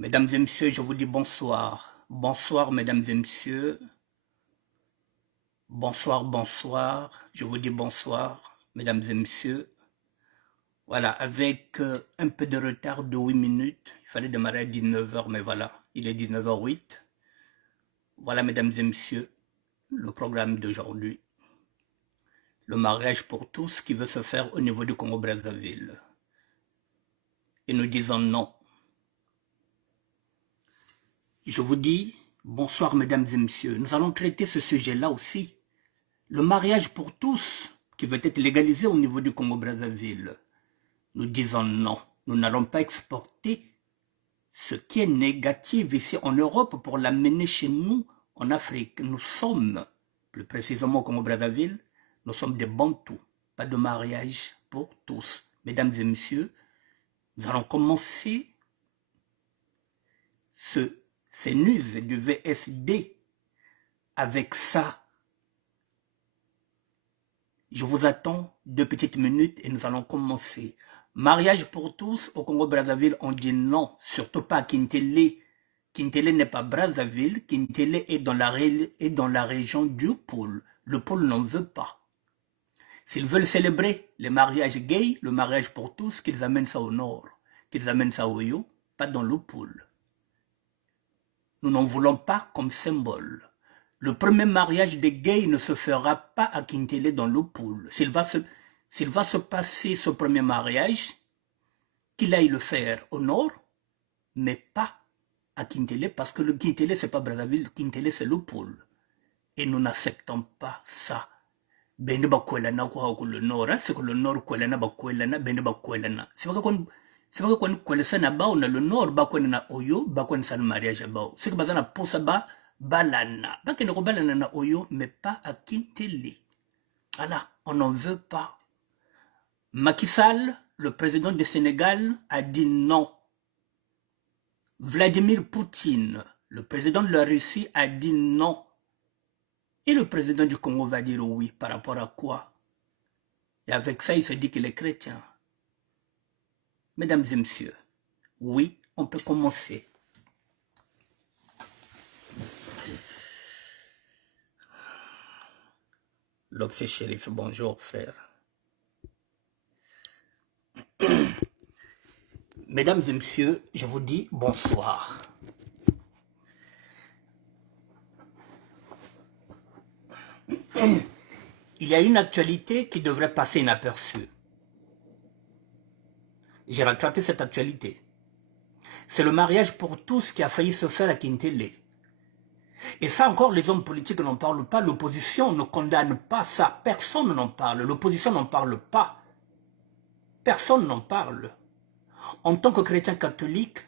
Mesdames et messieurs, je vous dis bonsoir. Bonsoir, mesdames et messieurs. Bonsoir, bonsoir. Je vous dis bonsoir, mesdames et messieurs. Voilà, avec un peu de retard de 8 minutes. Il fallait démarrer à 19 h, mais voilà, il est 19 h 08. Voilà, mesdames et messieurs, le programme d'aujourd'hui. Le mariage pour tous qui veut se faire au niveau du Congo-Brazzaville. Et nous disons non. Je vous dis bonsoir, mesdames et messieurs. Nous allons traiter ce sujet-là aussi. Le mariage pour tous, qui veut être légalisé au niveau du Congo-Brazzaville, nous disons non. Nous n'allons pas exporter ce qui est négatif ici en Europe pour l'amener chez nous en Afrique. Nous sommes, plus précisément au Congo-Brazzaville, nous sommes des Bantous, pas de mariage pour tous. Mesdames et messieurs, nous allons commencer ces news du VSD avec ça. Je vous attends 2 petites minutes et nous allons commencer. Mariage pour tous au Congo-Brazzaville, on dit non, surtout pas à Kintele. Kintele n'est pas Brazzaville, Kintele est dans la région du pôle. Le pôle n'en veut pas. S'ils veulent célébrer les mariages gays, le mariage pour tous, qu'ils amènent ça au nord, qu'ils amènent ça au Yo, pas dans le pôle. Nous n'en voulons pas comme symbole. Le premier mariage des gays ne se fera pas à Kintele dans le pool. S'il va se passer ce premier mariage, qu'il aille le faire au nord, mais pas à Kintele, parce que le Kintele, c'est pas Brazzaville, Kintele, c'est le pool. Et nous n'acceptons pas ça. Bende bakwelana kwa le nord, c'est que le nord kwelana bakwelana, bende bakwelana. C'est pas qu'on kwelesa na bao na le nord bakwelana oyo, bakwelana sa mariage bao. C'est que bazana posa ba balana. Bakene ko balana na oyo, mais pas à Kintele. Voilà, on n'en veut pas. Macky Sall, le président du Sénégal, a dit non. Vladimir Poutine, le président de la Russie, a dit non. Et le président du Congo va dire oui, par rapport à quoi? Et avec ça, il se dit qu'il est chrétien. Mesdames et messieurs, oui, on peut commencer. L'Obsé Shérif, bonjour frère. Mesdames et messieurs, je vous dis bonsoir. Il y a une actualité qui devrait passer inaperçue. J'ai rattrapé cette actualité. C'est le mariage pour tous qui a failli se faire à Kintele. Et ça encore, les hommes politiques n'en parlent pas, l'opposition ne condamne pas ça, personne n'en parle, l'opposition n'en parle pas. Personne n'en parle. En tant que chrétien catholique,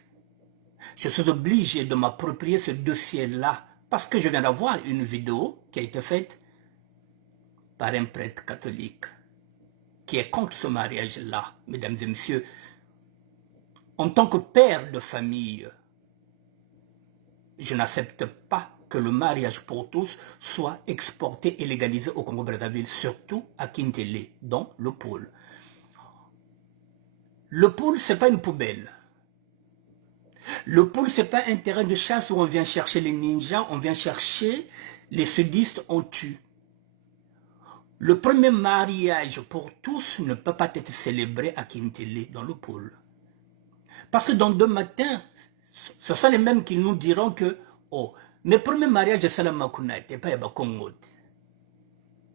je suis obligé de m'approprier ce dossier-là parce que je viens d'avoir une vidéo qui a été faite par un prêtre catholique qui est contre ce mariage-là, mesdames et messieurs. En tant que père de famille, je n'accepte pas que le mariage pour tous soit exporté et légalisé au Congo-Brazzaville, surtout à Kintele, dans le pôle. Le pôle, ce n'est pas une poubelle. Le pôle, ce n'est pas un terrain de chasse où on vient chercher les ninjas, on vient chercher les sudistes, on tue. Le premier mariage pour tous ne peut pas être célébré à Kintele, dans le pôle. Parce que dans 2 matins, ce sont les mêmes qui nous diront que, oh, mes premiers mariages de Salamakuna n'étaient pas à Congo.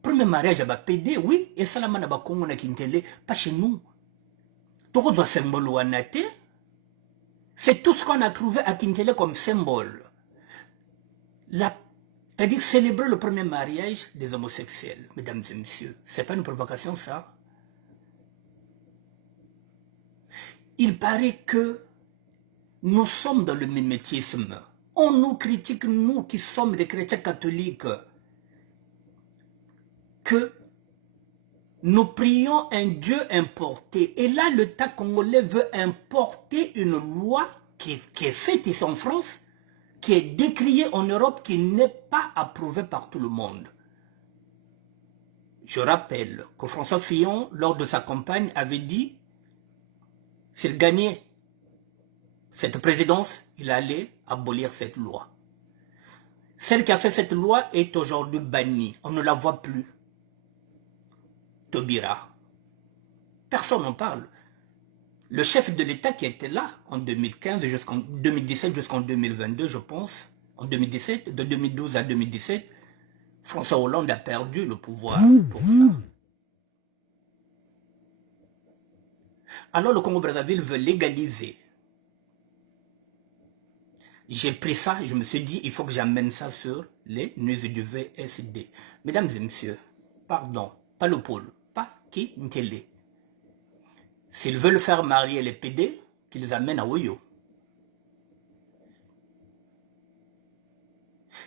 Premier mariage à PD, oui, et Salamana Bakongo na Kintele, pas chez nous. Tout doit symbole Wanate. C'est tout ce qu'on a trouvé à Kintele comme symbole. C'est-à-dire célébrer le premier mariage des homosexuels, mesdames et messieurs. C'est pas une provocation, ça. Il paraît que nous sommes dans le mimétisme. On nous critique, nous qui sommes des chrétiens catholiques, que nous prions un Dieu importé. Et là, l'État congolais veut importer une loi qui est faite ici en France, qui est décriée en Europe, qui n'est pas approuvée par tout le monde. Je rappelle que François Fillon, lors de sa campagne, avait dit, s'il gagnait cette présidence, il allait abolir cette loi. Celle qui a fait cette loi est aujourd'hui bannie. On ne la voit plus. Taubira. Personne n'en parle. Le chef de l'État qui était là en 2015 jusqu'en 2017 jusqu'en 2022, je pense, en 2017, de 2012 à 2017, François Hollande a perdu le pouvoir pour ça. Alors le Congo-Brazzaville veut légaliser. J'ai pris ça, je me suis dit, il faut que j'amène ça sur les news du VSD. Mesdames et messieurs, pardon, pas le pôle, pas qui Nkele. S'ils veulent faire marier les PD, qu'ils amènent à Oyo.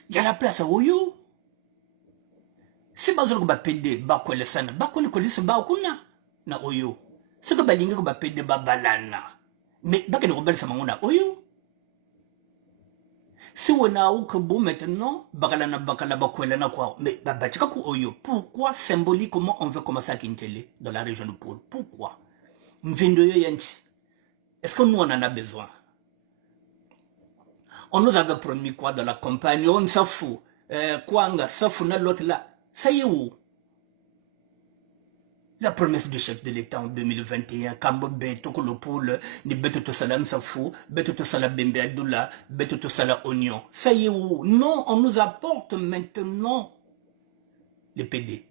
Il y a la place à Oyo. Si bazol ba PD, ba kwele sana, ba kwele kolisi ba kuna na Oyo. Ce que balingue ba PD ba balana. Mais ba kene rebelle sama na Oyo. Si on a ou que bon maintenant, bakalana bakala bakwele na quoi. Mais babatika ku Oyo. Pourquoi symboliquement on veut commencer à Kintele dans la région du pôle? Pourquoi? Est-ce que nous on en a besoin? On nous avait promis quoi dans la campagne? On s'en fout. Quoi, ça fout l'autre là. Ça y est où? La promesse du chef de l'État en 2021, Kambo Beto Kolopol, ni Beto Tosala Nsafou, Beto Tosala Bembe Adoula, Beto Tosala Oignon. Ça y est où? Non, on nous apporte maintenant les PD.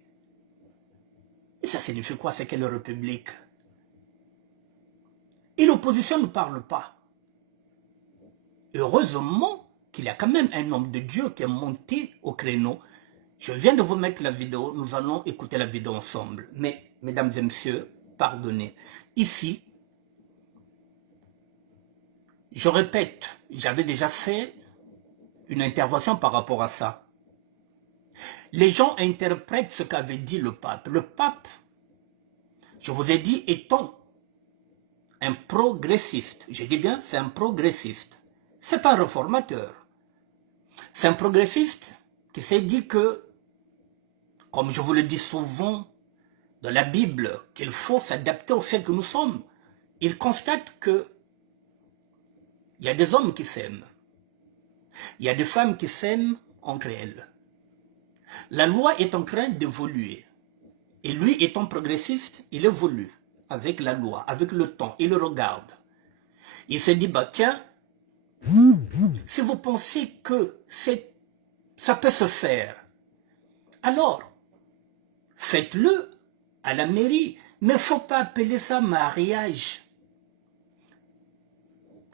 Et ça signifie quoi? C'est quelle république? Et l'opposition ne parle pas. Heureusement qu'il y a quand même un homme de Dieu qui est monté au créneau. Je viens de vous mettre la vidéo, nous allons écouter la vidéo ensemble. Mais, mesdames et messieurs, pardonnez. Ici, je répète, j'avais déjà fait une intervention par rapport à ça. Les gens interprètent ce qu'avait dit le pape. Le pape, je vous ai dit, étant un progressiste, je dis bien, c'est un progressiste. C'est pas un réformateur. C'est un progressiste qui s'est dit que, comme je vous le dis souvent dans la Bible, qu'il faut s'adapter au ciel que nous sommes. Il constate que il y a des hommes qui s'aiment. Il y a des femmes qui s'aiment entre elles. La loi est en train d'évoluer. Et lui, étant progressiste, il évolue avec la loi, avec le temps. Il le regarde. Il se dit, bah tiens, si vous pensez que ça peut se faire, alors faites-le à la mairie. Mais il ne faut pas appeler ça mariage.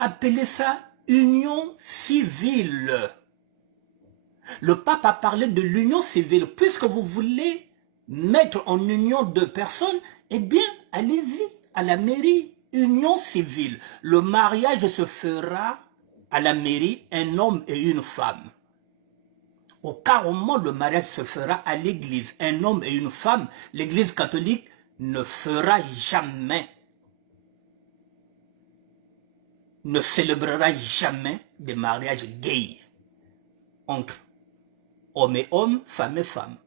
Appelez ça union civile. Le pape a parlé de l'union civile. Puisque vous voulez mettre en union deux personnes, eh bien, allez-y à la mairie, union civile. Le mariage se fera à la mairie, un homme et une femme. Au carrément, le mariage se fera à l'église, un homme et une femme. L'église catholique ne fera jamais, ne célébrera jamais des mariages gays entre hommes et hommes, femmes et femmes.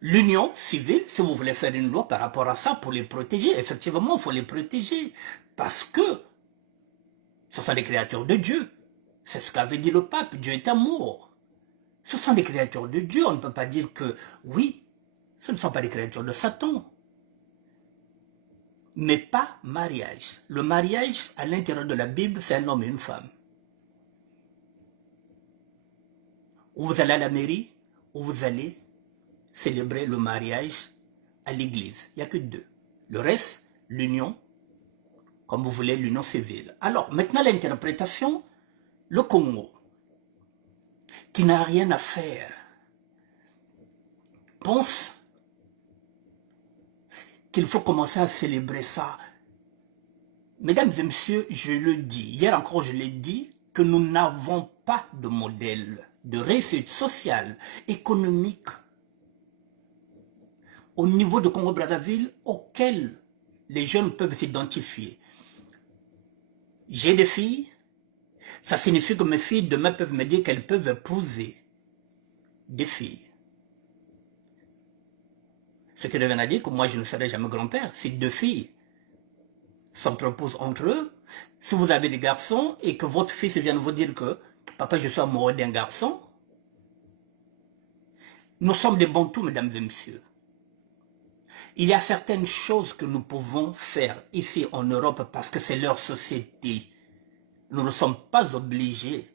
L'union civile, si vous voulez faire une loi par rapport à ça pour les protéger, effectivement, il faut les protéger. Parce que ce sont des créatures de Dieu. C'est ce qu'avait dit le pape, Dieu est amour. Ce sont des créatures de Dieu, on ne peut pas dire que, oui, ce ne sont pas des créatures de Satan. Mais pas mariage. Le mariage, à l'intérieur de la Bible, c'est un homme et une femme. Ou vous allez à la mairie, ou vous allez célébrer le mariage à l'église. Il n'y a que deux. Le reste, l'union, comme vous voulez, l'union civile. Alors, maintenant l'interprétation, le Congo, qui n'a rien à faire, pense qu'il faut commencer à célébrer ça. Mesdames et messieurs, je le dis, hier encore je l'ai dit, que nous n'avons pas de modèle de réussite sociale, économique, au niveau de Congo-Brazzaville, auquel les jeunes peuvent s'identifier. J'ai des filles, ça signifie que mes filles demain peuvent me dire qu'elles peuvent épouser des filles. Ce qui revient à dire que moi je ne serai jamais grand-père, c'est deux filles s'entreposent entre eux. Si vous avez des garçons et que votre fils vient vous dire que « Papa, je suis amoureux d'un garçon », nous sommes des bantous, mesdames et messieurs. Il y a certaines choses que nous pouvons faire ici en Europe parce que c'est leur société. Nous ne sommes pas obligés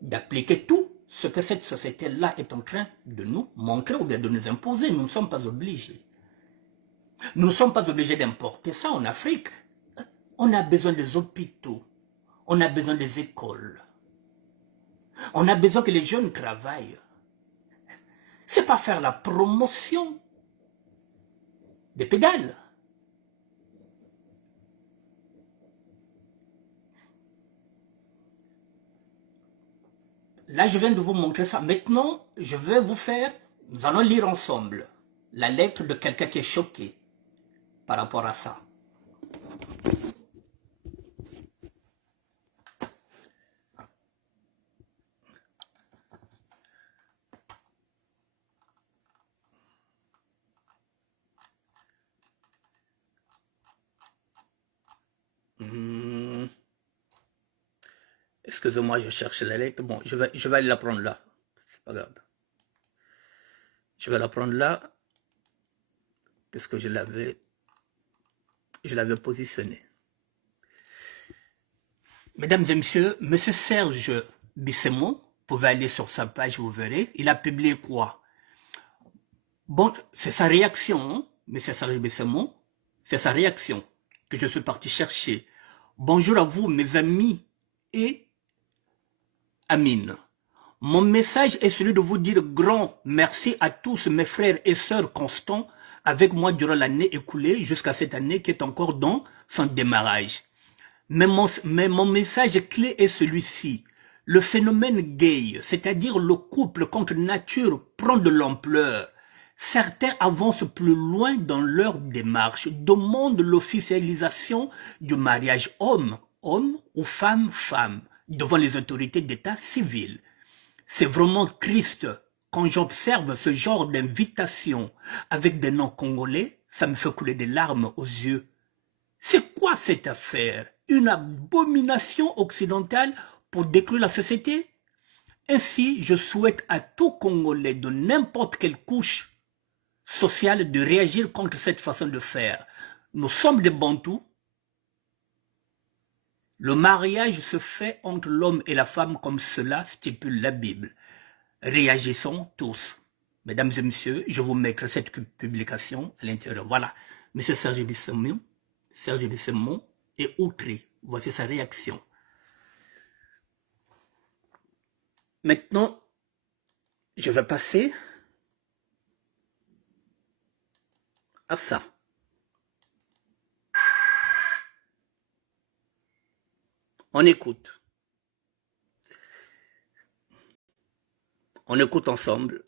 d'appliquer tout ce que cette société-là est en train de nous montrer ou bien de nous imposer. Nous ne sommes pas obligés. Nous ne sommes pas obligés d'importer ça en Afrique. On a besoin des hôpitaux. On a besoin des écoles. On a besoin que les jeunes travaillent. C'est pas faire la promotion des pédales. Là, je viens de vous montrer ça. Maintenant, je vais vous faire, nous allons lire ensemble la lettre de quelqu'un qui est choqué par rapport à ça. Excusez-moi, je cherche la lettre. Bon, je vais aller la prendre là. C'est pas grave. Je vais la prendre là. Parce que je l'avais positionné. Mesdames et messieurs, monsieur Serge Bissemon, vous pouvez aller sur sa page, vous verrez. Il a publié quoi? Bon, c'est sa réaction, hein, monsieur Serge Bissemon. C'est sa réaction que je suis parti chercher. Bonjour à vous, mes amis et Amine. Mon message est celui de vous dire grand merci à tous mes frères et sœurs constants avec moi durant l'année écoulée jusqu'à cette année qui est encore dans son démarrage. Mais mon message clé est celui-ci. Le phénomène gay, c'est-à-dire le couple contre nature, prend de l'ampleur. Certains avancent plus loin dans leur démarche, demandent l'officialisation du mariage homme-homme ou femme-femme devant les autorités d'État civil. C'est vraiment triste quand j'observe ce genre d'invitation avec des noms congolais, ça me fait couler des larmes aux yeux. C'est quoi cette affaire? Une abomination occidentale pour détruire la société? Ainsi, je souhaite à tout Congolais de n'importe quelle couche sociale de réagir contre cette façon de faire. Nous sommes des Bantous. Le mariage se fait entre l'homme et la femme comme cela stipule la Bible. Réagissons tous. Mesdames et messieurs, je vous mettrai cette publication à l'intérieur. Voilà. Monsieur Serge Bissemon est outré. Voici sa réaction. Maintenant, je vais passer à ça. On écoute. On écoute ensemble.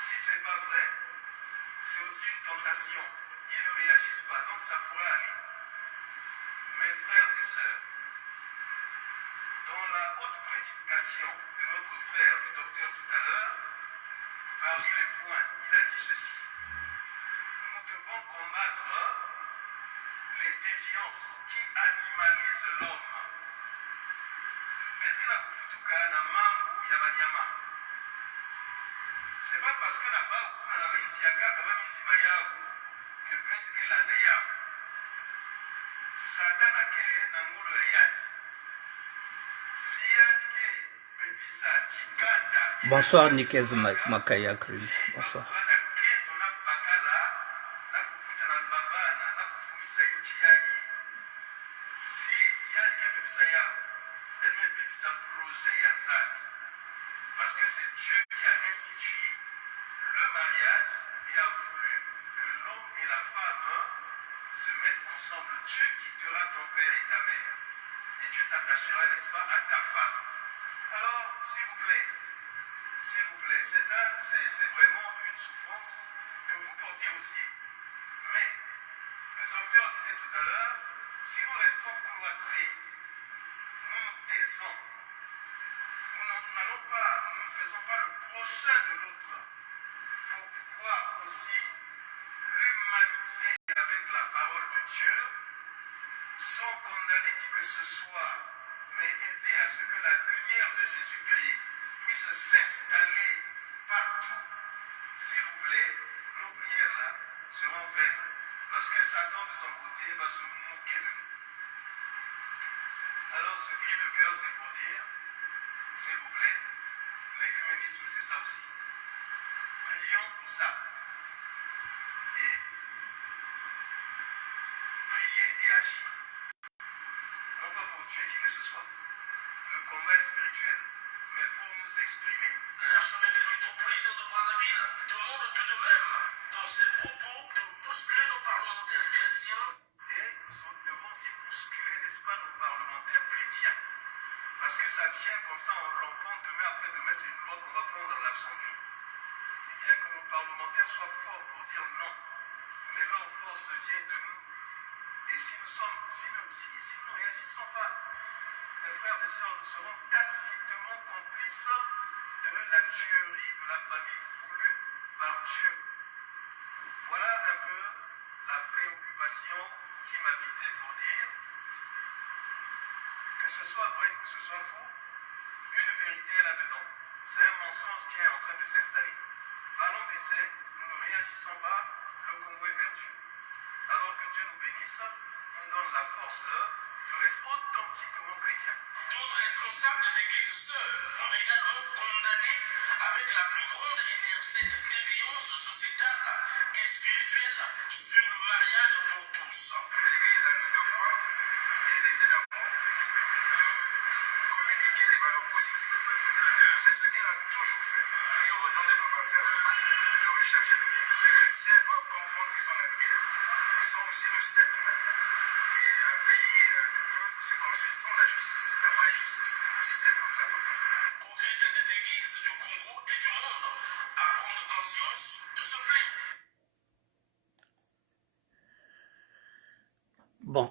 Si ce n'est pas vrai, c'est aussi une tentation. Ils ne réagissent pas, donc ça pourrait aller. Mes frères et sœurs, dans la haute prédication de notre frère, le docteur tout à l'heure, parmi les points, il a dit ceci. Nous devons combattre les déviances qui animalisent l'homme. C'est pas parce que là-bas, on a une siaka, quand même une zibayao, que peut-être que l'andaya. Satan a quel est n'angolo yad. Si yad ke bebisa tikanda. Bonsoir Nikez Makaya Chris. Bonsoir. Si yad ke bebisa ya, elle me bebisa projet yanzak. Parce que c'est Dieu qui a institué le mariage et a voulu que l'homme et la femme se mettent ensemble. Dieu quittera ton père et ta mère. Et Dieu t'attachera, n'est-ce pas, à ta femme. Alors, s'il vous plaît, c'est vraiment une souffrance que vous portez aussi. Mais, le docteur disait tout à l'heure, si nous restons cloîtrés, nous nous taisons. Nous ne faisons pas le prochain de l'autre pour pouvoir aussi l'humaniser avec la parole de Dieu sans condamner qui que ce soit, mais aider à ce que la lumière de Jésus-Christ puisse s'installer partout. S'il vous plaît, nos prières là seront vaines parce que Satan de son côté va se moquer de nous. Alors ce cri de cœur, c'est pour dire, s'il vous plaît, l'écuménisme, c'est ça aussi. Prions pour ça. Et prier et agir. Non pas pour tuer qui que ce soit. Le combat est spirituel, mais pour nous exprimer. L'archevêque métropolitain de Brazzaville demande tout de même, dans ses propos, de bousculer nos parlementaires chrétiens. Et nous devons aussi bousculer, n'est-ce pas, nos parlementaires chrétiens. Parce que ça vient comme ça en rampant demain après demain, c'est une loi qu'on va prendre dans l'Assemblée. Et bien que nos parlementaires soient forts pour dire non, mais leur force vient de nous. Et si nous ne réagissons pas, mes frères et sœurs, nous serons tacitement complices de la tuerie de la famille voulue par Dieu. Voilà un peu la préoccupation qui m'habitait pour dire que ce soit vrai, que ce soit faux, une vérité est là-dedans. C'est un mensonge qui est en train de s'installer. Parlons d'essai, nous ne réagissons pas, le Congo est perdu. Alors que Dieu nous bénisse, nous donne la force de rester authentiquement chrétiens. D'autres responsables des églises sœurs ont également condamné avec la plus grande énergie cette déviance sociétale et spirituelle sur le mariage pour tous. L'Église a le devoir, bien évidemment, de communiquer les valeurs positives. C'est ce qu'elle a toujours fait. Et aux gens de ne pas faire le mal, de rechercher le bien. Les chrétiens doivent comprendre qu'ils sont la lumière. Ils sont aussi le sel de la terre. Et un pays ne peut se construire sans la justice, la vraie justice. C'est celle que nous avons. Aux chrétiens des églises du Congo et du monde à prendre conscience de ce fléau. Bon.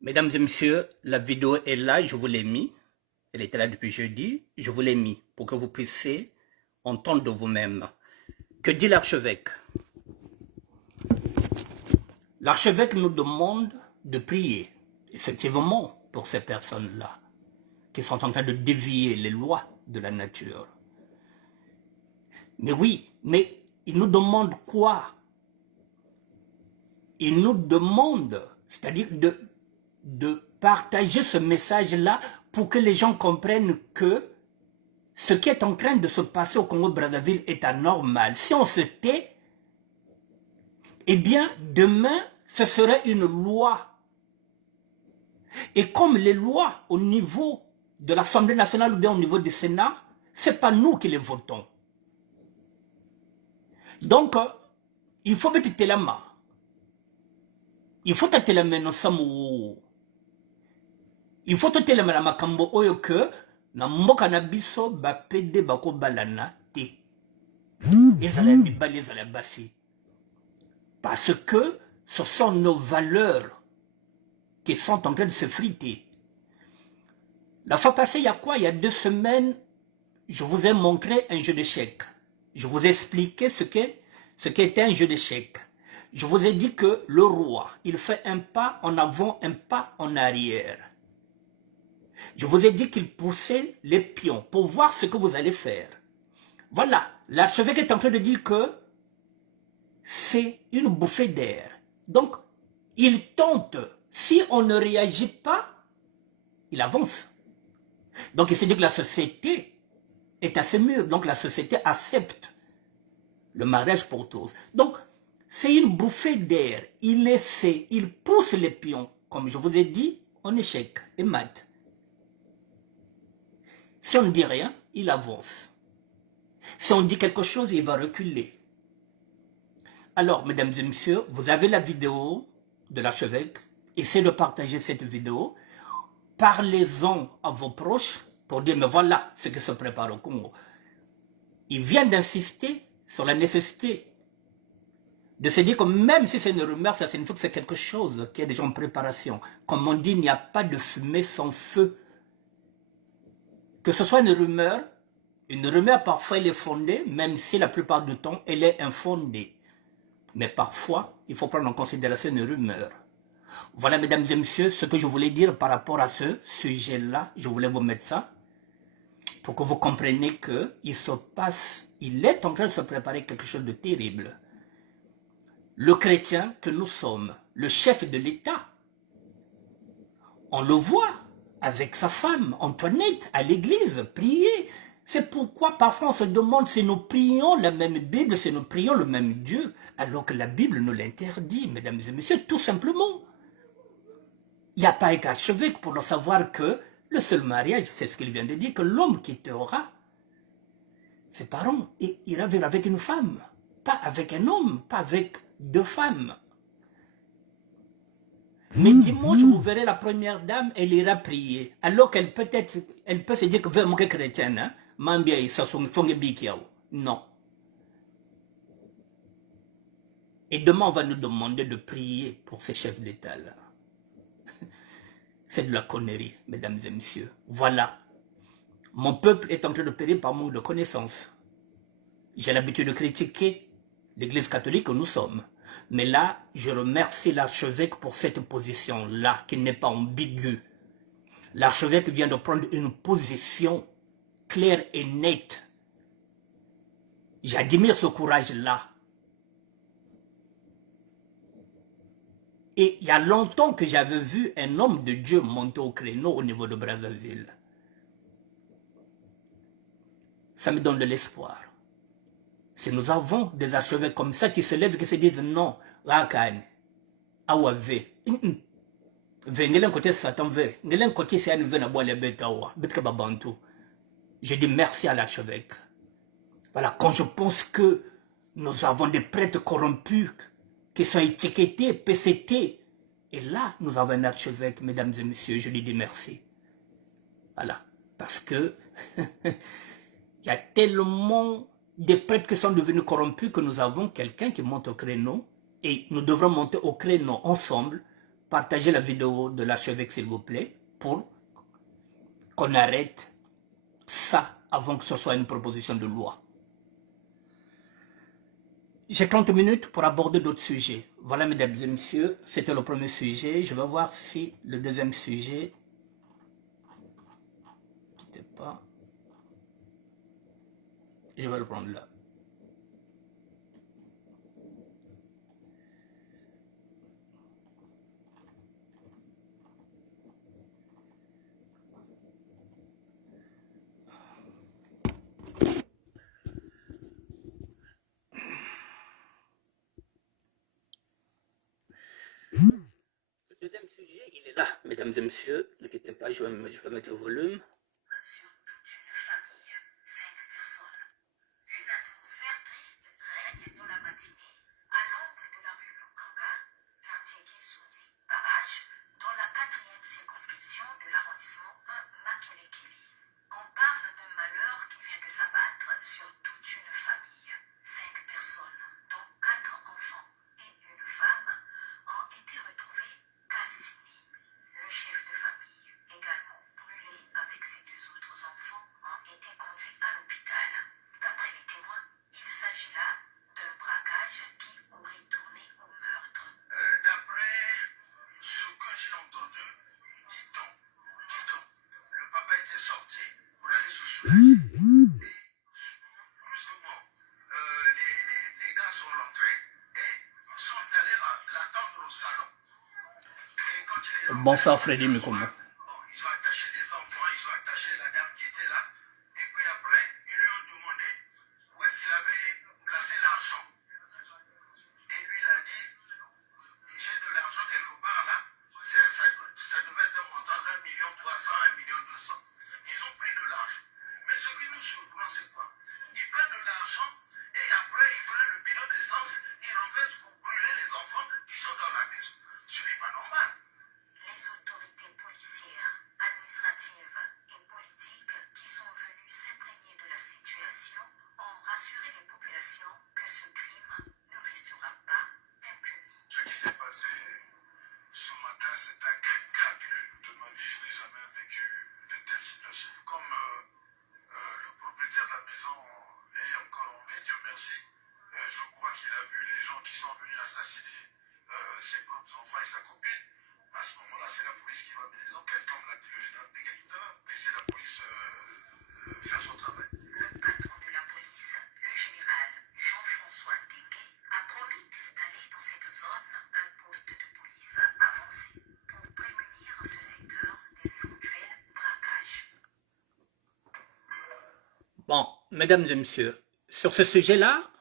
Mesdames et messieurs, la vidéo est là, je vous l'ai mis. Elle était là depuis jeudi, je vous l'ai mis pour que vous puissiez entendre de vous-même. Que dit l'archevêque? L'archevêque nous demande de prier, effectivement, pour ces personnes-là, qui sont en train de dévier les lois de la nature. Mais oui, mais il nous demande quoi? Il nous demande, c'est-à-dire de partager ce message-là pour que les gens comprennent que ce qui est en train de se passer au Congo-Brazzaville est anormal. Si on se tait, eh bien, demain, ce serait une loi. Et comme les lois au niveau de l'Assemblée nationale ou bien au niveau du Sénat, c'est pas nous qui les votons. Donc, il faut mettre la main. Il faut te la main. Il faut te la main makambo oyo que Na mboka na biso bapede bakobalana te. Ezala mibali ezala basi. Parce que ce sont nos valeurs qui sont en train de se friter. La fois passée, il y a quoi? Il y a 2 semaines, je vous ai montré un jeu d'échecs. Je vous ai expliqué ce qu'était un jeu d'échecs. Je vous ai dit que le roi, il fait un pas en avant, un pas en arrière. Je vous ai dit qu'il poussait les pions pour voir ce que vous allez faire. Voilà, l'archevêque est en train de dire que c'est une bouffée d'air. Donc, il tente. Si on ne réagit pas, il avance. Donc, il s'est dit que la société est assez mûre. Donc, la société accepte le mariage pour tous. Donc, c'est une bouffée d'air. Il essaie, il pousse les pions, comme je vous ai dit, en échec et mat. Si on ne dit rien, il avance. Si on dit quelque chose, il va reculer. Alors, mesdames et messieurs, vous avez la vidéo de l'archevêque. Essayez de partager cette vidéo. Parlez-en à vos proches pour dire, mais voilà ce qui se prépare au Congo. Il vient d'insister sur la nécessité de se dire que même si c'est une rumeur, ça signifie que c'est quelque chose qui est déjà en préparation. Comme on dit, il n'y a pas de fumée sans feu. Que ce soit une rumeur parfois elle est fondée, même si la plupart du temps elle est infondée. Mais parfois, il faut prendre en considération une rumeur. Voilà, mesdames et messieurs, ce que je voulais dire par rapport à ce sujet-là. Je voulais vous mettre ça pour que vous compreniez qu'il est en train de se préparer quelque chose de terrible. Le chrétien que nous sommes, le chef de l'État, on le voit avec sa femme, Antoinette, à l'église, prier. C'est pourquoi parfois on se demande si nous prions la même Bible, si nous prions le même Dieu, alors que la Bible nous l'interdit, mesdames et messieurs, tout simplement. Il n'y a pas être archevêque pour le savoir que le seul mariage, c'est ce qu'il vient de dire, que l'homme quittera ses parents et ira vivre avec une femme, pas avec un homme, pas avec 2 femmes. Mais dimanche, vous verrez la première dame, elle ira prier. Alors qu'elle peut se dire que vous êtes chrétienne, hein? Non. Et demain, on va nous demander de prier pour ces chefs d'État-là. C'est de la connerie, mesdames et messieurs. Voilà. Mon peuple est en train de périr par manque de connaissances. J'ai l'habitude de critiquer l'Église catholique que nous sommes. Mais là, je remercie l'archevêque pour cette position-là, qui n'est pas ambiguë. L'archevêque vient de prendre une position claire et nette. J'admire ce courage-là. Et il y a longtemps que j'avais vu un homme de Dieu monter au créneau au niveau de Brazzaville. Ça me donne de l'espoir. Si nous avons des archevêques comme ça qui se lèvent et qui se disent non, Rakan, Awavé, Vengelen côté Satan ve, Ngelen côté c'est un ven à boire les bêtawa, Betka Bantou. Je dis merci à l'archevêque. Voilà, quand je pense que nous avons des prêtres corrompus qui sont étiquetés, PCT, et là, nous avons un archevêque, mesdames et messieurs, je lui dis merci. Voilà, parce que il y a tellement des prêtres qui sont devenus corrompus que nous avons quelqu'un qui monte au créneau et nous devrons monter au créneau ensemble, partager la vidéo de l'archevêque s'il vous plaît, pour qu'on arrête ça avant que ce soit une proposition de loi. J'ai 30 minutes pour aborder d'autres sujets. Voilà, mesdames et messieurs, c'était le premier sujet. Je vais voir si le deuxième sujet... Quittez pas. Je vais le prendre là. Le deuxième sujet, il est là, mesdames et messieurs. Ne quittez pas, je vais mettre le volume. Sur toute une famille, 5 personnes. Une atmosphère triste règne dans la matinée, à l'angle de la rue Lukanga, quartier Kinsundi, Barrage, dans la 4e circonscription de l'arrondissement 1 Makelekele, en Brusquement, les gars sont rentrés et sont allés l'attendre au salon. Et quand il est rentré, Bonsoir Freddy Mikomo. bon, ils ont attaché des enfants, ils ont attaché la dame qui était là. Et puis après, ils lui ont demandé où est-ce qu'il avait placé l'argent. Et lui, il a dit, j'ai de l'argent quelque part là. Ça devait être un montant d'1,3 million, 1,2 million. Ils ont pris de l'argent. Mais ce qui nous surprend, c'est quoi? Ils prennent de l'argent et après, ils prennent le bidon d'essence, ils renversent pour brûler les enfants qui sont dans la maison. Ce n'est pas normal. Les autorités policières, administratives et politiques qui sont venues s'imprégner de la situation ont rassuré les populations que ce crime ne restera pas impuni. Ce qui s'est passé ce matin, c'est un crime crapuleux. De ma vie, je n'ai jamais vécu de telles situations. Comme le propriétaire de la maison est encore en vie, Dieu merci, je crois qu'il a vu les gens qui sont venus assassiner ses propres enfants et sa copine. À ce moment-là, c'est la police qui va mener les enquêtes, comme l'a dit le général Béguet tout à l'heure. Laissez la police faire son travail. Le patron de la police, le général Jean-François Déguet, a promis d'installer dans cette zone un poste de police avancé pour prémunir ce secteur des éventuels braquages. Bon, mesdames et messieurs, sur ce sujet-là,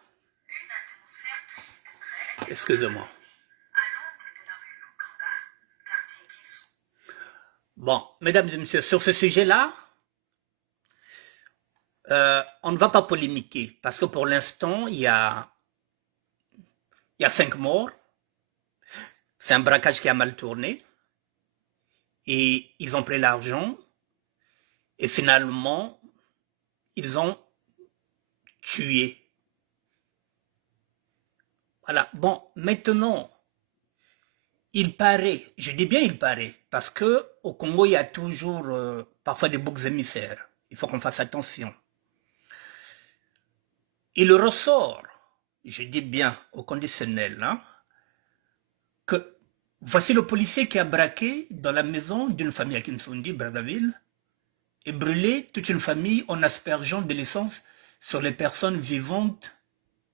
Une atmosphère triste règne excusez-moi. à l'angle de la rue Lukanga, quartier Kissou. Bon, mesdames et messieurs, sur ce sujet-là, on ne va pas polémiquer parce que pour l'instant, il y a 5 morts. C'est un braquage qui a mal tourné. Et ils ont pris l'argent. Et finalement, ils ont tué. Voilà. Bon, maintenant, il paraît, je dis bien il paraît, parce que au Congo, il y a toujours parfois des boucs émissaires. Il faut qu'on fasse attention. Il ressort, je dis bien au conditionnel, hein, que voici le policier qui a braqué dans la maison d'une famille à Kinsundi, Brazzaville, et brûlé toute une famille en aspergeant de l'essence sur les personnes vivantes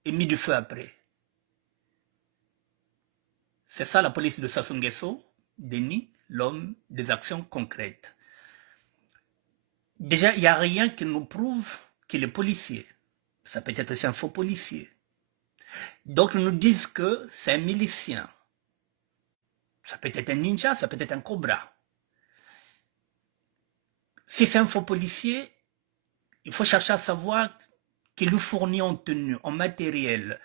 et mis du feu après. C'est ça la police de Sassou Nguesso, Denis, l'homme des actions concrètes. Déjà, il n'y a rien qui nous prouve qu'il est policier. Ça peut être aussi un faux policier. D'autres nous disent que c'est un milicien. Ça peut être un ninja, ça peut être un cobra. Si c'est un faux policier, il faut chercher à savoir qu'il lui fournit en tenue, en matériel.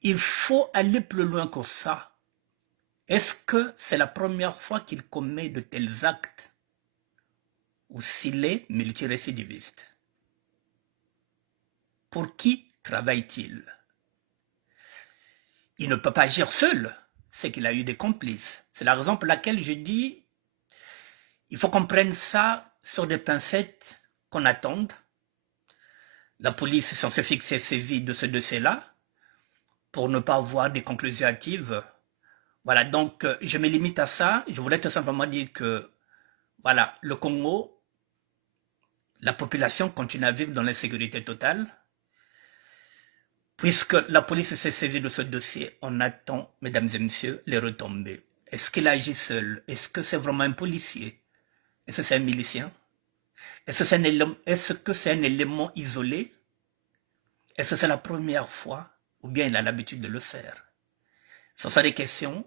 Il faut aller plus loin que ça. Est-ce que c'est la première fois qu'il commet de tels actes ou s'il est multirécidiviste? Pour qui travaille-t-il? Il ne peut pas agir seul, c'est qu'il a eu des complices. C'est la raison pour laquelle je dis, il faut qu'on prenne ça sur des pincettes, qu'on attende. La police est censée fixer saisie de ce dossier-là pour ne pas avoir des conclusions hâtives. Voilà, donc je me limite à ça. Je voulais tout simplement dire que, voilà, le Congo, la population continue à vivre dans l'insécurité totale. Puisque la police s'est saisie de ce dossier, on attend, mesdames et messieurs, les retombées. Est-ce qu'il agit seul? Est-ce que c'est vraiment un policier? Est-ce que c'est un milicien? Est-ce que c'est un élément isolé? Est-ce que c'est la première fois? Ou bien il a l'habitude de le faire? Ce sont des questions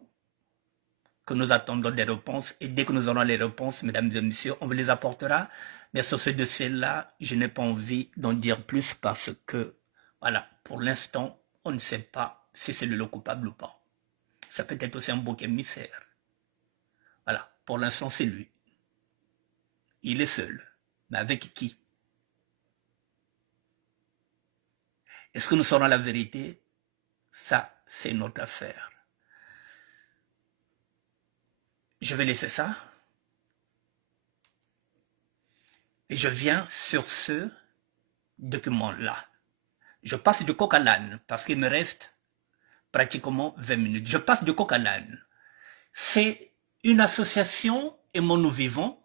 que nous attendons des réponses. Et dès que nous aurons les réponses, mesdames et messieurs, on vous les apportera. Mais sur ce dossier-là, je n'ai pas envie d'en dire plus parce que, voilà, pour l'instant, on ne sait pas si c'est lui le coupable ou pas. Ça peut être aussi un bouc émissaire. Voilà, pour l'instant, c'est lui. Il est seul. Mais avec qui? Est-ce que nous saurons la vérité? Ça, c'est notre affaire. Je vais laisser ça. Et je viens sur ce document-là. Je passe du coq à l'âne parce qu'il me reste pratiquement 20 minutes. Je passe du coq à l'âne. C'est une association Aimons Nous Vivons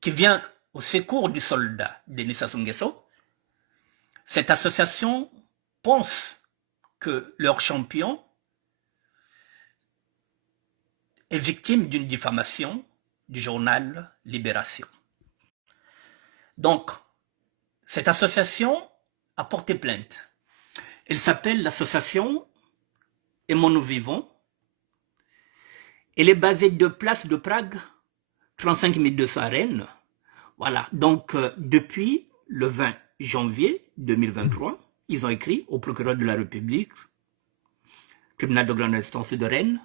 qui vient au secours du soldat Denis Sassou Nguesso, cette association pense que leur champion est victime d'une diffamation du journal Libération. Donc, cette association a porté plainte. Elle s'appelle l'association Aimons Nous Vivons. Elle est basée de Place de Prague, 35 200 Rennes. Voilà, donc depuis le 20 janvier 2023, ils ont écrit au procureur de la République, tribunal de grande instance de Rennes.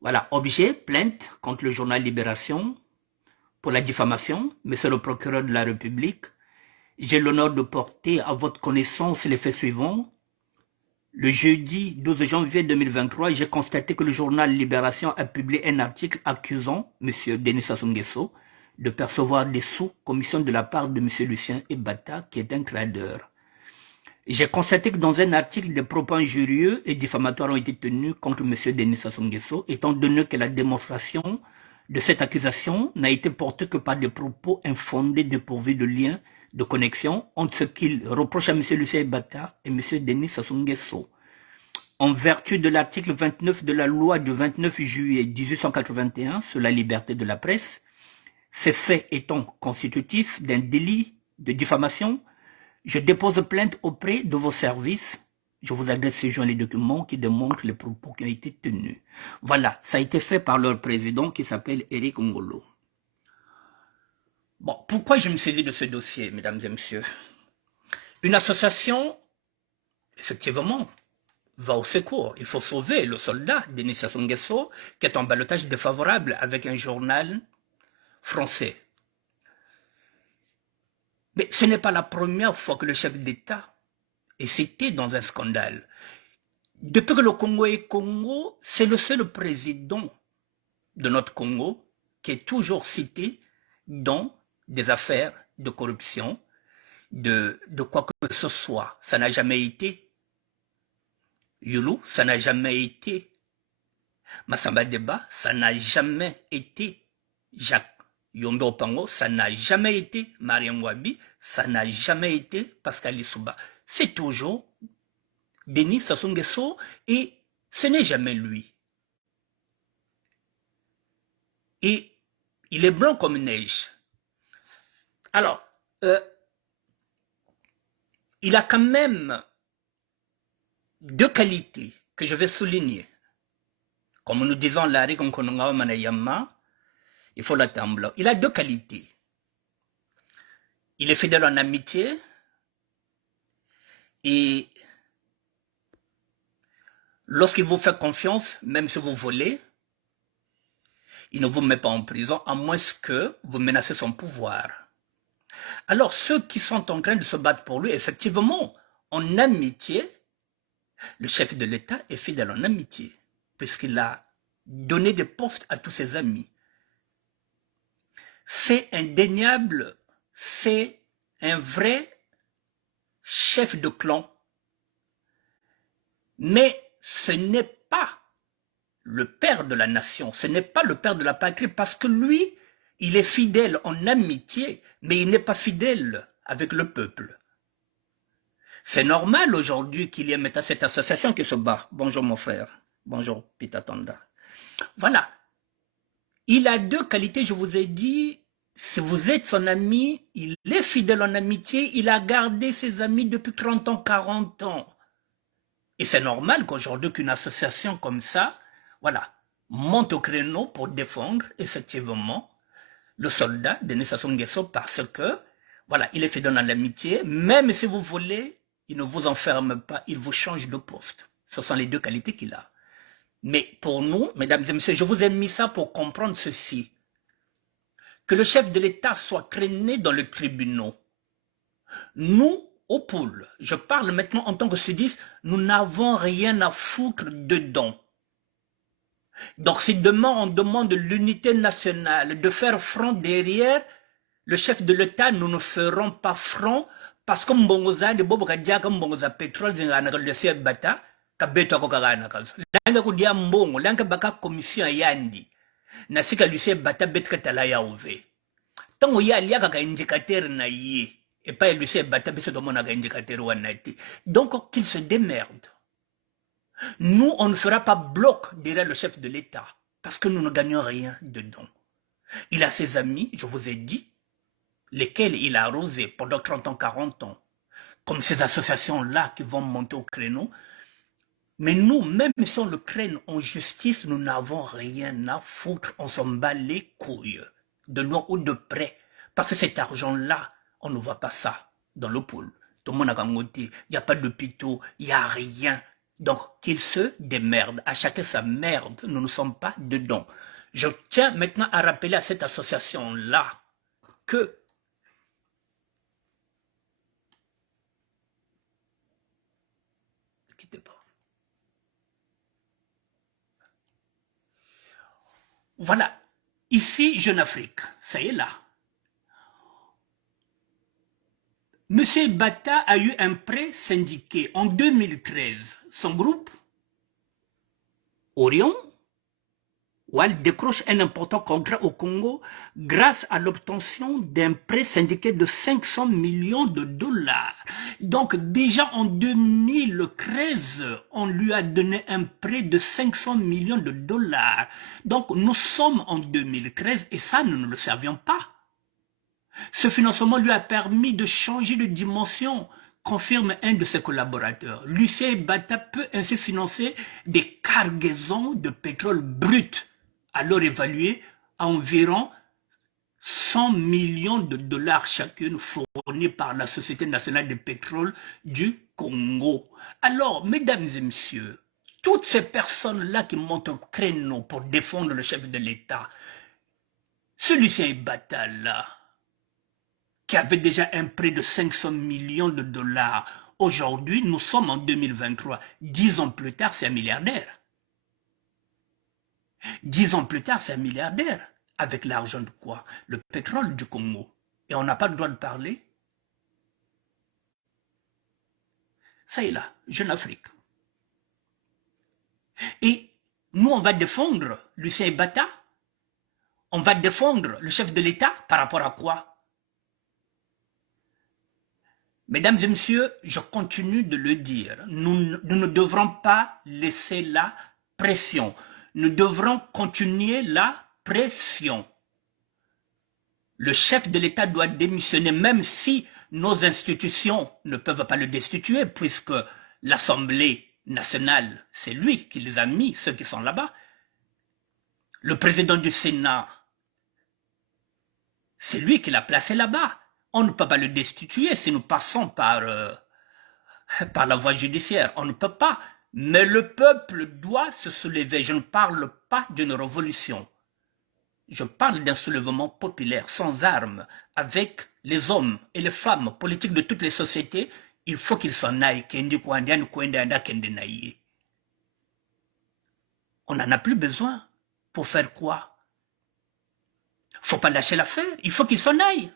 Voilà, objet, plainte contre le journal Libération pour la diffamation. Monsieur le procureur de la République, j'ai l'honneur de porter à votre connaissance les faits suivants. Le jeudi 12 janvier 2023, j'ai constaté que le journal Libération a publié un article accusant M. Denis Sassou Nguesso de percevoir des sous-commissions de la part de M. Lucien Ebata, qui est un trader. J'ai constaté que dans un article, des propos injurieux et diffamatoires ont été tenus contre M. Denis Sassou Nguesso, étant donné que la démonstration de cette accusation n'a été portée que par des propos infondés dépourvus de lien de connexion entre ce qu'il reproche à M. Lucien Ebata et M. Denis Sassou Nguesso. En vertu de l'article 29 de la loi du 29 juillet 1881 sur la liberté de la presse, ces faits étant constitutifs d'un délit de diffamation, je dépose plainte auprès de vos services. Je vous adresse ces joints les documents qui démontrent les propos qui ont été tenus. Voilà, ça a été fait par leur président qui s'appelle Eric Ngolo. Bon, pourquoi je me saisis de ce dossier, mesdames et messieurs? Une association, effectivement, va au secours. Il faut sauver le soldat Denis Sassou Nguesso qui est en ballottage défavorable avec un journal français. Mais ce n'est pas la première fois que le chef d'État est cité dans un scandale. Depuis que le Congo est Congo, c'est le seul président de notre Congo qui est toujours cité dans des affaires de corruption, de quoi que ce soit. Ça n'a jamais été Youlou, ça n'a jamais été Massamba Deba, ça n'a jamais été Jacques Yombe Opango, ça n'a jamais été Mariam Wabi, ça n'a jamais été Pascal Lissouba. C'est toujours Denis Sassou Nguesso et ce n'est jamais lui. Et il est blanc comme neige. Alors, il a quand même deux qualités que je vais souligner. Comme nous disons Larry Konkononga Manayama, il faut l'attendre. Il a deux qualités. Il est fidèle en amitié et lorsqu'il vous fait confiance, même si vous volez, il ne vous met pas en prison à moins que vous menacez son pouvoir. Alors ceux qui sont en train de se battre pour lui, effectivement, en amitié, le chef de l'État est fidèle en amitié, puisqu'il a donné des postes à tous ses amis. C'est indéniable, c'est un vrai chef de clan. Mais ce n'est pas le père de la nation, ce n'est pas le père de la patrie, parce que lui, il est fidèle en amitié, mais il n'est pas fidèle avec le peuple. C'est normal aujourd'hui qu'il y ait maintenant cette association qui se bat. Bonjour mon frère, bonjour Pita Tanda. Voilà. Il a deux qualités, je vous ai dit, si vous êtes son ami, il est fidèle en amitié, il a gardé ses amis depuis 30 ans, 40 ans. Et c'est normal qu'aujourd'hui qu'une association comme ça, voilà, monte au créneau pour défendre effectivement le soldat Denis Sassou Nguesso parce que, voilà, il est fidèle en amitié, même si vous voulez, il ne vous enferme pas, il vous change de poste. Ce sont les deux qualités qu'il a. Mais pour nous, mesdames et messieurs, je vous ai mis ça pour comprendre ceci. Que le chef de l'État soit traîné dans le tribunal. Nous, au pôle, je parle maintenant en tant que sudiste, nous n'avons rien à foutre dedans. Donc si demain on demande l'unité nationale, de faire front derrière le chef de l'État, nous ne ferons pas front parce que mbongoza de bobo kadiaka mbongoza pétrole zingana le chef bata kabeto ko kagana kazo. Langa kudia mbongo, langa baka commission yandi. Nasika Lucien Bata betre tala ya ouve. Tant y a un indicateur na yé, et pas lui c'est batabiso de mon indicateur ou anati. Donc qu'il se démerde. Nous, on ne fera pas bloc derrière le chef de l'État, parce que nous ne gagnons rien dedans. Il a ses amis, je vous ai dit, lesquels il a arrosé pendant 30 ans, 40 ans, comme ces associations-là qui vont monter au créneau. Mais nous, même si on le craigne en justice, nous n'avons rien à foutre, on s'en bat les couilles, de loin ou de près. Parce que cet argent-là, on ne voit pas ça dans le pool. Tout le monde a gangoté, il n'y a pas d'hôpitaux, il n'y a rien. Donc, qu'il se démerde, à chacun sa merde, nous ne sommes pas dedans. Je tiens maintenant à rappeler à cette association-là que quittez pas. Voilà, ici Jeune Afrique, ça y est là. Monsieur Bata a eu un prêt syndiqué en 2013. Son groupe, Orion, Wal décroche un important contrat au Congo grâce à l'obtention d'un prêt syndiqué de 500 millions de dollars. Donc déjà en 2013, on lui a donné un prêt de 500 millions de dollars. Donc nous sommes en 2013 et ça, nous ne le savions pas. Ce financement lui a permis de changer de dimension, confirme un de ses collaborateurs. Lucien Bata peut ainsi financer des cargaisons de pétrole brut, alors évaluées à environ 100 millions de dollars chacune fournies par la Société nationale de pétrole du Congo. Alors, mesdames et messieurs, toutes ces personnes-là qui montent au créneau pour défendre le chef de l'État, ce Lucien Bata-là, qui avait déjà un prêt de 500 millions de dollars. Aujourd'hui, nous sommes en 2023. 10 ans plus tard, c'est un milliardaire. 10 ans plus tard, c'est un milliardaire. Avec l'argent de quoi? Le pétrole du Congo. Et on n'a pas le droit de parler. Ça y est là, Jeune Afrique. Et nous, on va défendre Lucien Bata. On va défendre le chef de l'État par rapport à quoi? Mesdames et messieurs, je continue de le dire, nous ne devrons pas laisser la pression. Nous devrons continuer la pression. Le chef de l'État doit démissionner, même si nos institutions ne peuvent pas le destituer, puisque l'Assemblée nationale, c'est lui qui les a mis, ceux qui sont là-bas. Le président du Sénat, c'est lui qui l'a placé là-bas. On ne peut pas le destituer si nous passons par la voie judiciaire. On ne peut pas. Mais le peuple doit se soulever. Je ne parle pas d'une révolution. Je parle d'un soulèvement populaire, sans armes, avec les hommes et les femmes politiques de toutes les sociétés. Il faut qu'ils s'en aillent. On n'en a plus besoin. Pour faire quoi? Faut pas lâcher l'affaire. Il faut qu'ils s'en aillent.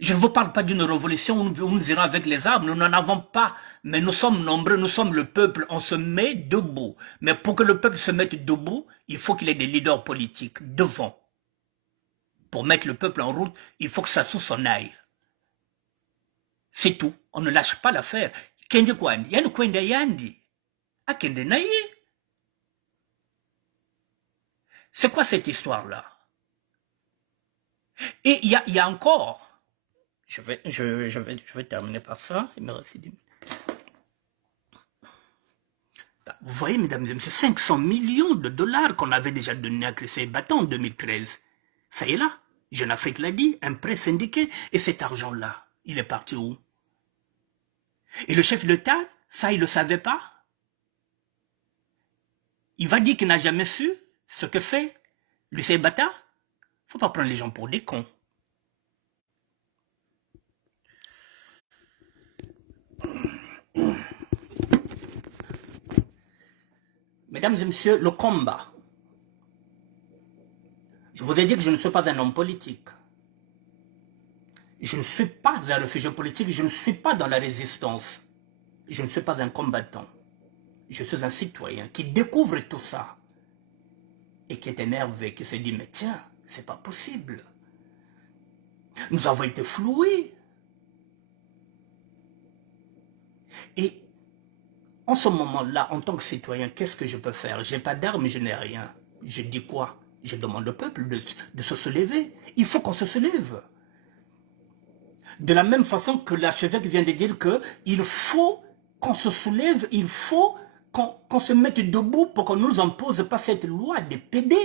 Je ne vous parle pas d'une révolution où nous irons avec les armes, nous n'en avons pas, mais nous sommes nombreux, nous sommes le peuple, on se met debout. Mais pour que le peuple se mette debout, il faut qu'il y ait des leaders politiques devant. Pour mettre le peuple en route, il faut que Sassou s'en aille. C'est tout, on ne lâche pas l'affaire. Kende Kwandi, Yann Kwenda Yandi, Akende Naye. C'est quoi cette histoire-là? Et il y a encore... Je vais terminer par ça. Il me reste 10 minutes. Vous voyez, mesdames et messieurs, 500 millions de dollars qu'on avait déjà donné à Christophe Bata en 2013. Ça y est là. Jeune Afrique l'a dit, un prêt syndiqué. Et cet argent-là, il est parti où? Et le chef de l'État, ça, il ne le savait pas. Il va dire qu'il n'a jamais su ce que fait Lucien Bata. Il ne faut pas prendre les gens pour des cons. Mesdames et messieurs, le combat. Je vous ai dit que je ne suis pas un homme politique. Je ne suis pas un réfugié politique, je ne suis pas dans la résistance. Je ne suis pas un combattant. Je suis un citoyen qui découvre tout ça et qui est énervé, qui se dit, mais tiens, C'est pas possible. Nous avons été floués. Et en ce moment-là, en tant que citoyen, qu'est-ce que je peux faire? J'ai pas d'armes, je n'ai rien. Je dis quoi? Je demande au peuple de se soulever. Il faut qu'on se soulève. De la même façon que l'archevêque vient de dire qu'il faut qu'on se soulève, il faut qu'on se mette debout pour qu'on ne nous impose pas cette loi des PD.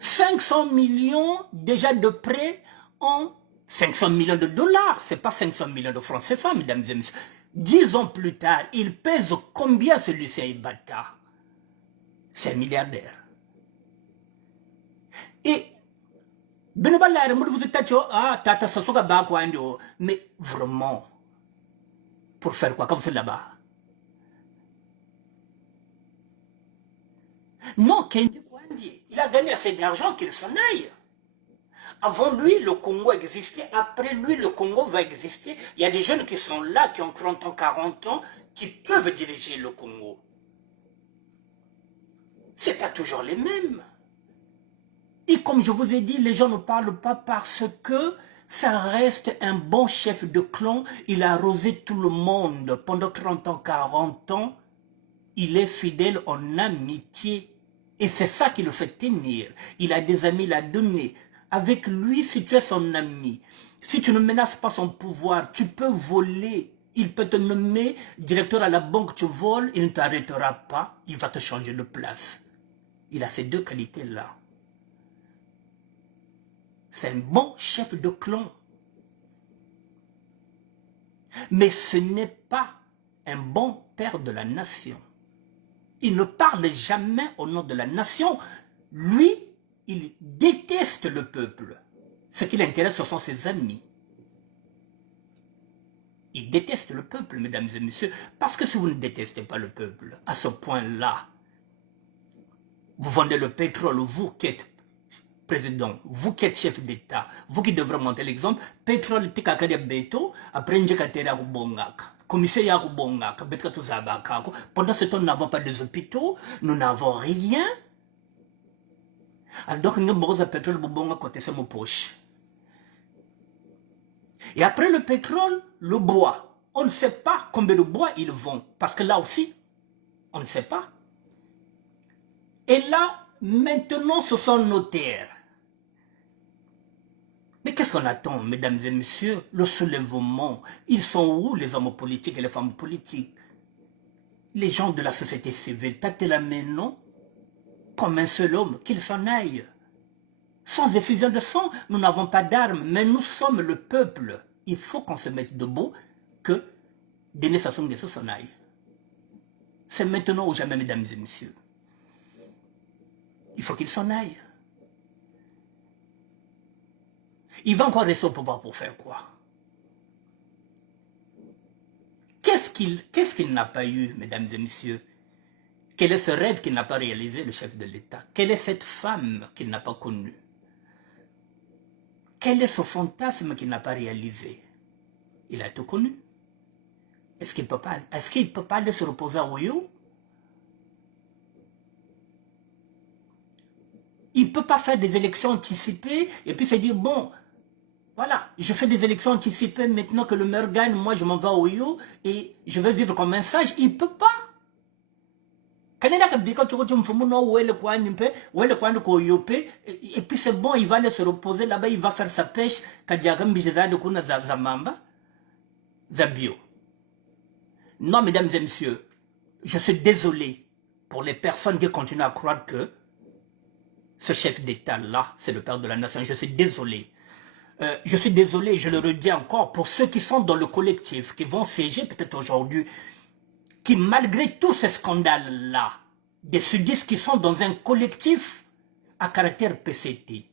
« 500 millions déjà de prêts en 500 millions de dollars, c'est pas 500 millions de francs CFA, mesdames et messieurs. 10 ans plus tard, il pèse combien celui-ci à Ibata? C'est un milliardaire. Et mais vraiment, pour faire quoi quand vous êtes là-bas? Non, Kendi Kwandi, il a gagné assez d'argent qu'il s'en aille. Avant lui, le Congo existait. Après lui, le Congo va exister. Il y a des jeunes qui sont là, qui ont 30 ans, 40 ans, qui peuvent diriger le Congo. Ce n'est pas toujours les mêmes. Et comme je vous ai dit, les gens ne parlent pas parce que ça reste un bon chef de clan. Il a arrosé tout le monde pendant 30 ans, 40 ans. Il est fidèle en amitié. Et c'est ça qui le fait tenir. Il a des amis, il a donné. Avec lui, si tu es son ami, si tu ne menaces pas son pouvoir, tu peux voler. Il peut te nommer directeur à la banque, tu voles, il ne t'arrêtera pas, il va te changer de place. Il a ces deux qualités-là. C'est un bon chef de clan. Mais ce n'est pas un bon père de la nation. Il ne parle jamais au nom de la nation. Lui, il déteste le peuple. Ce qui l'intéresse, ce sont ses amis. Il déteste le peuple, mesdames et messieurs, parce que si vous ne détestez pas le peuple, à ce point-là, vous vendez le pétrole, vous qui êtes président, vous qui êtes chef d'État, vous qui devrez monter l'exemple, pétrole tikakade beto, après njekatera kubongaka. Commissaire Yakubongaka, betka tuzabakako. Pendant ce temps, nous n'avons pas de hôpitaux, nous n'avons rien. Alors, nous avons le pétrole bobonga côté de mon poche. Et après le pétrole, le bois. On ne sait pas combien de bois ils vont. Parce que là aussi, on ne sait pas. Et là, maintenant, ce sont nos terres. Mais qu'est-ce qu'on attend, mesdames et messieurs? Le soulèvement. Ils sont où, les hommes politiques et les femmes politiques? Les gens de la société civile, tâtez la main, non? Comme un seul homme, qu'ils s'en aillent. Sans effusion de sang, nous n'avons pas d'armes, mais nous sommes le peuple. Il faut qu'on se mette debout, que Denis Sassou Nguesso s'en aille. C'est maintenant ou jamais, mesdames et messieurs. Il faut qu'il s'en aille. Il va encore rester au pouvoir pour faire quoi? Qu'est-ce qu'il n'a pas eu, mesdames et messieurs? Quel est ce rêve qu'il n'a pas réalisé, le chef de l'État? Quelle est cette femme qu'il n'a pas connue? Quel est ce fantasme qu'il n'a pas réalisé? Il a tout connu. Est-ce qu'il ne peut pas aller se reposer à Oyo? Il ne peut pas faire des élections anticipées et puis se dire, bon, voilà, je fais des élections anticipées maintenant que le maire gagne, moi je m'en vais à Oyo et je vais vivre comme un sage. Il ne peut pas. Et puis c'est bon, il va aller se reposer là-bas, il va faire sa pêche. Zabio. Non, mesdames et messieurs, je suis désolé pour les personnes qui continuent à croire que ce chef d'État-là, c'est le père de la nation. Je suis désolé. Je suis désolé, je le redis encore, pour ceux qui sont dans le collectif, qui vont siéger peut-être aujourd'hui, qui malgré tous ces scandales-là, des sudistes qui sont dans un collectif à caractère PCT,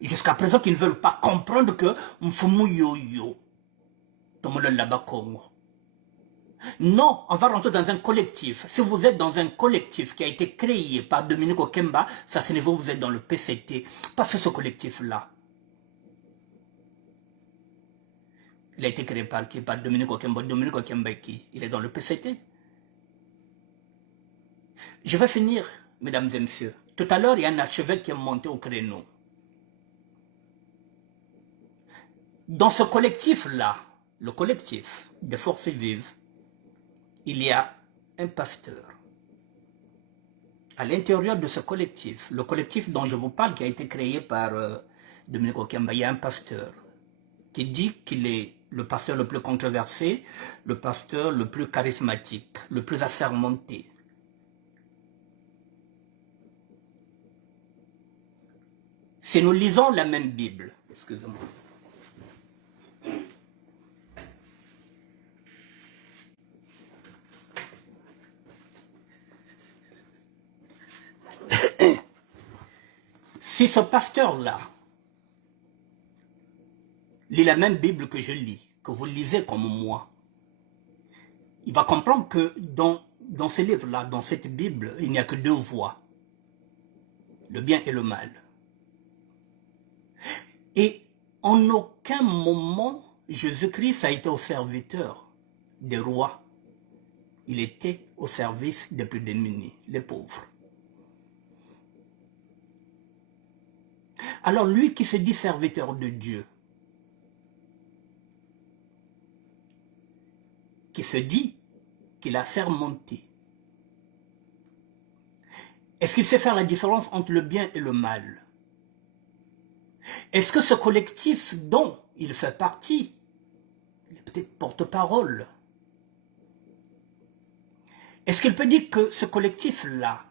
jusqu'à présent qui ne veulent pas comprendre que Mfumu Yo-Yo, non, on va rentrer dans un collectif. Si vous êtes dans un collectif qui a été créé par Dominique Okemba, ça c'est niveau vous êtes dans le PCT. Parce que ce collectif-là, il a été créé par qui? Par Dominique Okemba. Dominique Okemba est qui? Il est dans le PCT. Je vais finir, mesdames et messieurs. Tout à l'heure, il y a un archevêque qui est monté au créneau. Dans ce collectif-là, le collectif des forces vives, il y a un pasteur. À l'intérieur de ce collectif, le collectif dont je vous parle, qui a été créé par Dominique Okemba, il y a un pasteur qui dit qu'il est le pasteur le plus controversé, le pasteur le plus charismatique, le plus assermenté. Si nous lisons la même Bible, excusez-moi, si ce pasteur-là lit la même Bible que je lis, que vous lisez comme moi, il va comprendre que dans ce livre-là, dans cette Bible, il n'y a que deux voies, le bien et le mal. Et en aucun moment, Jésus-Christ a été au serviteur des rois. Il était au service des plus démunis, les pauvres. Alors lui qui se dit serviteur de Dieu, qui se dit qu'il a sermenté, est-ce qu'il sait faire la différence entre le bien et le mal? Est-ce que ce collectif dont il fait partie, il est peut-être porte-parole, est-ce qu'il peut dire que ce collectif-là,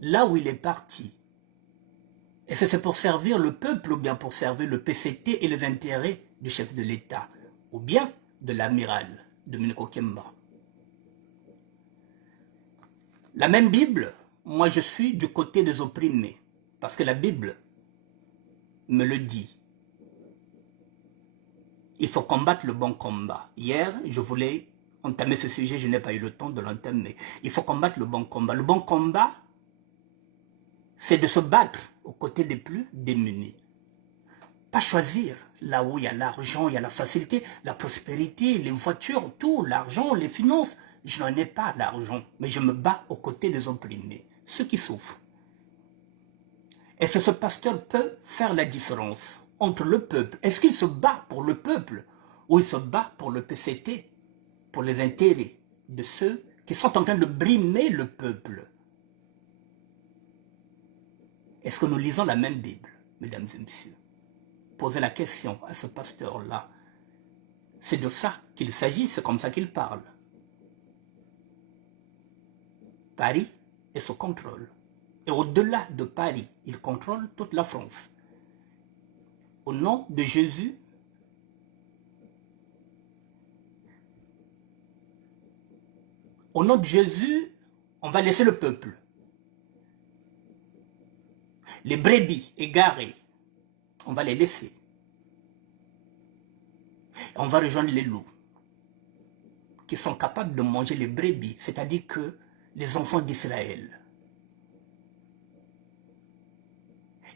là où il est parti, est-ce que c'est pour servir le peuple ou bien pour servir le PCT et les intérêts du chef de l'État, ou bien de l'amiral Dominique Okemba? La même Bible, moi je suis du côté des opprimés, parce que la Bible me le dit. Il faut combattre le bon combat. Hier, je voulais entamer ce sujet, je n'ai pas eu le temps de l'entamer. Il faut combattre le bon combat. Le bon combat, c'est de se battre aux côtés des plus démunis. Pas choisir là où il y a l'argent, il y a la facilité, la prospérité, les voitures, tout, l'argent, les finances. Je n'en ai pas l'argent, mais je me bats aux côtés des opprimés, ceux qui souffrent. Est-ce que ce pasteur peut faire la différence entre le peuple? Est-ce qu'il se bat pour le peuple ou il se bat pour le PCT, pour les intérêts de ceux qui sont en train de brimer le peuple? Est-ce que nous lisons la même Bible, mesdames et messieurs? Posez la question à ce pasteur-là. C'est de ça qu'il s'agit, c'est comme ça qu'il parle. Paris est sous contrôle. Et au-delà de Paris, il contrôle toute la France. Au nom de Jésus, on va laisser le peuple. Les brebis égarées, on va les laisser. Et on va rejoindre les loups, qui sont capables de manger les brebis, c'est-à-dire que les enfants d'Israël.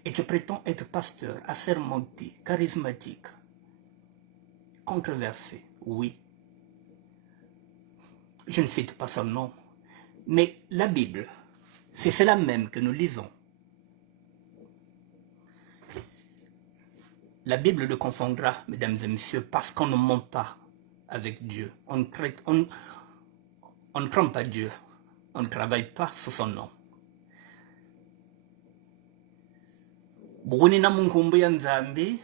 Et tu prétends être pasteur, assermenté, charismatique, controversé, oui. Je ne cite pas son nom, mais la Bible, c'est cela même que nous lisons. La Bible le confondra, mesdames et messieurs, parce qu'on ne ment pas avec Dieu. On ne trompe pas Dieu. On ne travaille pas sous son nom. Buguni na munkumbu ya Nzambi,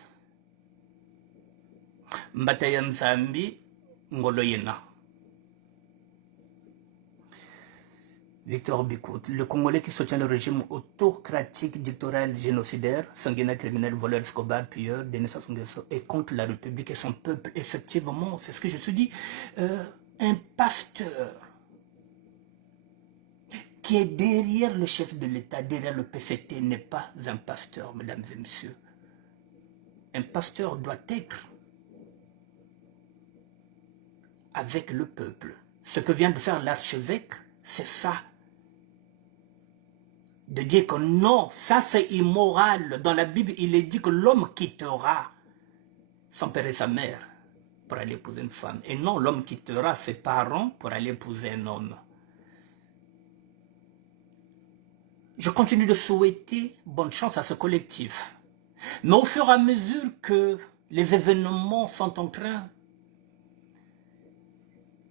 mbata ya Nzambi, ngolo yena. Victor Bikout, le Congolais qui soutient le régime autocratique, dictatorial, génocidaire, sanguinaire, criminel, voleur, Escobar, pilleur, Denis Sassou Nguesso, est contre la République et son peuple. Effectivement, c'est ce que je te dis. Un pasteur qui est derrière le chef de l'État, derrière le PCT, n'est pas un pasteur, mesdames et messieurs. Un pasteur doit être avec le peuple. Ce que vient de faire l'archevêque, c'est ça. De dire que non, ça c'est immoral. Dans la Bible, il est dit que l'homme quittera son père et sa mère pour aller épouser une femme. Et non, l'homme quittera ses parents pour aller épouser un homme. Je continue de souhaiter bonne chance à ce collectif. Mais au fur et à mesure que les événements sont en train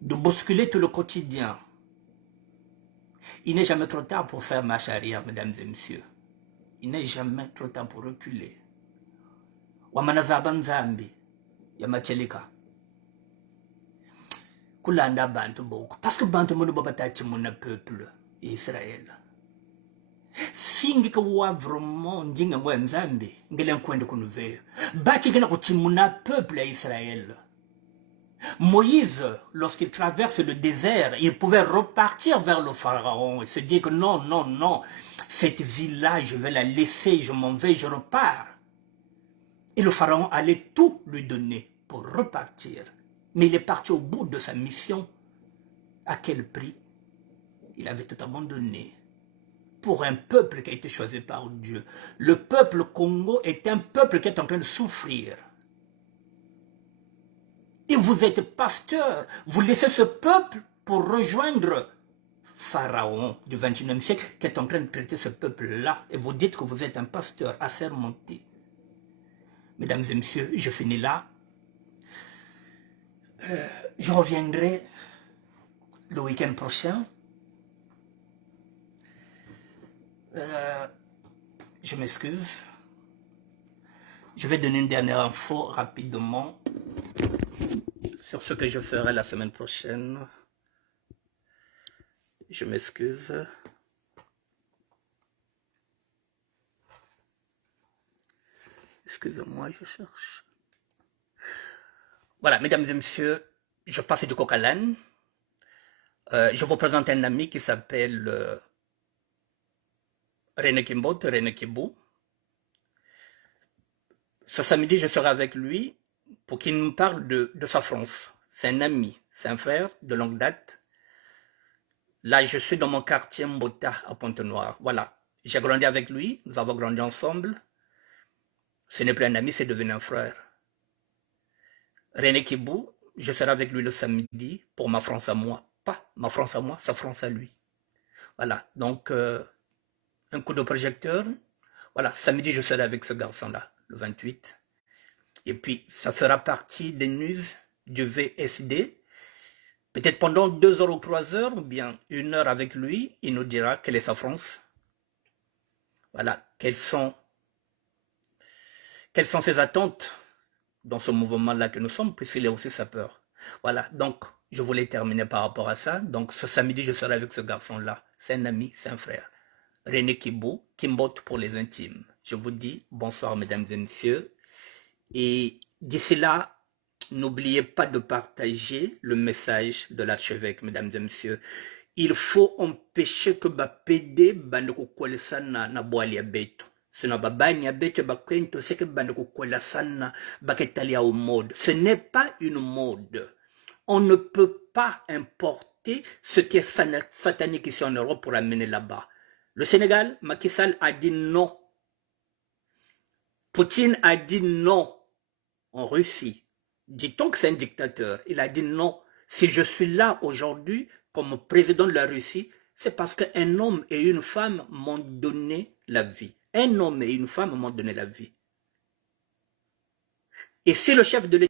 de bousculer tout le quotidien, il n'est jamais trop tard pour faire marche arrière, mesdames et messieurs. Il n'est jamais trop tard pour reculer. Wamanazaban Zambi, Yamachelika. Kulanda Bantu beaucoup. Parce que Bantu Monobatachi mon peuple, Israël. Si ngika wa vraiment ndinga ngwa Nzambi, ngele nkwende kunuve. Bati kena kutimuna peuple à Israël. Moïse, lorsqu'il traverse le désert, il pouvait repartir vers le pharaon et se dire que non, non, non, cette ville-là, je vais la laisser, je m'en vais, je repars. Et le pharaon allait tout lui donner pour repartir. Mais il est parti au bout de sa mission. À quel prix? Il avait tout abandonné. Pour un peuple qui a été choisi par Dieu. Le peuple Congo est un peuple qui est en train de souffrir. Et vous êtes pasteur, vous laissez ce peuple pour rejoindre Pharaon du 21e siècle qui est en train de traiter ce peuple-là. Et vous dites que vous êtes un pasteur assermenté. Mesdames et messieurs, je finis là. Je reviendrai le week-end prochain. Je m'excuse. Je vais donner une dernière info rapidement sur ce que je ferai la semaine prochaine. Je m'excuse. Excusez-moi, je cherche. Voilà, mesdames et messieurs, je passe du coq à l'âne. Je vous présente un ami qui s'appelle René Kimbot, René Kibou. Ce samedi, je serai avec lui pour qu'il nous parle de sa France. C'est un ami, c'est un frère de longue date. Là, je suis dans mon quartier Mbota à Pointe-Noire. Voilà, j'ai grandi avec lui, nous avons grandi ensemble. Ce n'est plus un ami, c'est devenu un frère. René Kibou, je serai avec lui le samedi pour ma France à moi. Pas ma France à moi, sa France à lui. Voilà, donc un coup de projecteur. Voilà, samedi, je serai avec ce garçon-là, le 28. Et puis, ça fera partie des news du VSD. Peut-être pendant 2 heures ou 3 heures, ou bien 1 heure avec lui, il nous dira quelle est sa France. Voilà, quelles sont ses attentes dans ce mouvement-là que nous sommes, puisqu'il est aussi sapeur. Voilà, donc, je voulais terminer par rapport à ça. Donc, ce samedi, je serai avec ce garçon-là. C'est un ami, c'est un frère. René Kibou, Kimbot pour les intimes. Je vous dis bonsoir, mesdames et messieurs. Et d'ici là, n'oubliez pas de partager le message de l'archevêque, mesdames et messieurs. Il faut empêcher que bapede bandeko kwele sana na boali abeto. Sina babani abeto bakwento c'est que bandeko kwela sana baketalia au mode. Ce n'est pas une mode. On ne peut pas importer ce qui est satanique ici en Europe pour amener là-bas. Le Sénégal, Macky Sall a dit non. Poutine a dit non en Russie. Dit-on que c'est un dictateur? Il a dit non. Si je suis là aujourd'hui comme président de la Russie, c'est parce qu'un homme et une femme m'ont donné la vie. Un homme et une femme m'ont donné la vie. Et si le chef de l'État